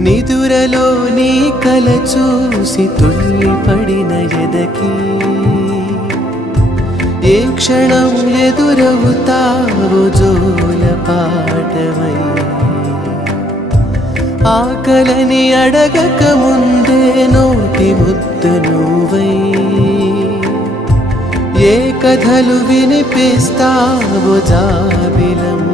నిదురలో నీ కల చూసి తుళ్ళిపడిన ఎదకి ఏ క్షణం ఎదురవుతావో జోల పాటవై ఆకలని అడగక ముందే నోటి ముద్ద నువ్వై ఏ కథలు వినిపిస్తావో జాబిలమ్మ